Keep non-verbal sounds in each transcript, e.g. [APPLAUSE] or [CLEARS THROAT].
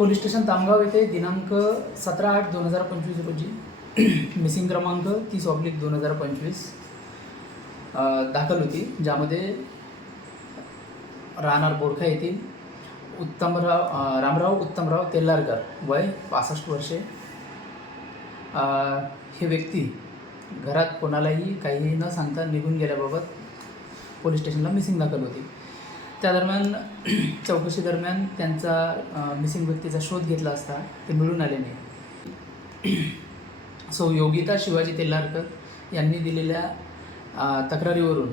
Police station Tamgaon येथे दिनांक सतरा आठ दोन हजार पंचवीस रोजी [CLEARS THROAT] मिसिंग क्रमांक तीस ऑब्लिक दोन हजार पंचवीस दाखल होती. ज्यामध्ये राहणार बोडखा येथील उत्तमराव रामराव उत्तमराव तेल्लारकर वय पासष्ट वर्षे. हे व्यक्ती घरात कोणालाही काहीही न सांगता निघून गेल्याबाबत पोलीस स्टेशनला मिसिंग दाखल होती. त्या दरम्यान [CLEARS THROAT] चौकशी दरम्यान त्यांचा मिसिंग व्यक्तीचा शोध घेतला असता ते मिळून आले नाही. [CLEARS THROAT] सो योगिता शिवाजी तेल्लारकर यांनी दिलेल्या तक्रारीवरून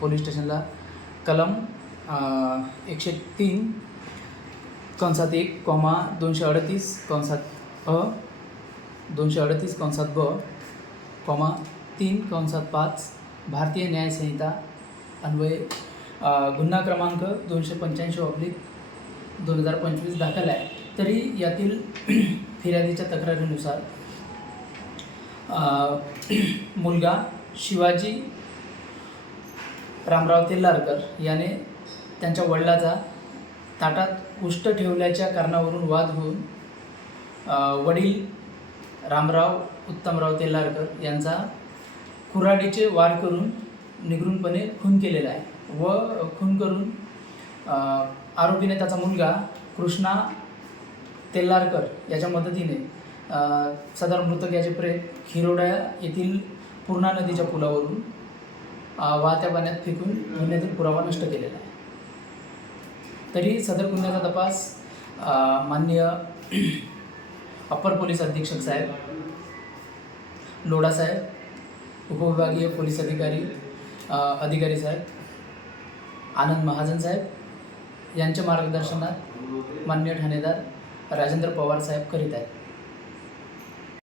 पोलीस स्टेशनला कलम एकशे तीन कंसात एक कॉमा दोनशे अडतीस कंसात अ दोनशे अडतीस कंसात ब कॉमा तीन कंसात पाच भारतीय न्यायसंहिता अन्वये गुन्हा क्रमांक दोनशे पंच्याऐंशी ऑब्लिक दोन हजार पंचवीस दाखल आहे. तरी यातील [CLEARS THROAT] फिर्यादीच्या तक्रारीनुसार [CLEARS THROAT] मुलगा शिवाजी रामराव तेल्लारकर याने त्यांच्या वडिलाचा ताटात उष्ट ठेवल्याच्या कारणावरून वाद होऊन वडील रामराव उत्तमराव तेल्लारकर यांचा कुऱ्हाडीचे वार करून निगरूनपणे खून केलेला आहे. व खून करून आरोपीने त्याचा मुलगा कृष्णा तेल्लारकर याच्या मदतीने सदर मृतक याचे प्रेत खिरोडा येथील पूर्णा नदीच्या पुलावरून वाहत्या पाण्यात फेकून गुन्ह्यातील पुरावा नष्ट केलेला आहे. तरी सदर गुन्ह्याचा तपास मान्य माननीय अप्पर पोलीस अधीक्षक साहेब लोढा साहेब उपविभागीय पोलीस अधिकारी अधिकारी साहेब आनंद महाजन साहेब यांच्या मार्गदर्शनात मान्य ठाणेदार राजेंद्र पवार साहेब करीत आहेत.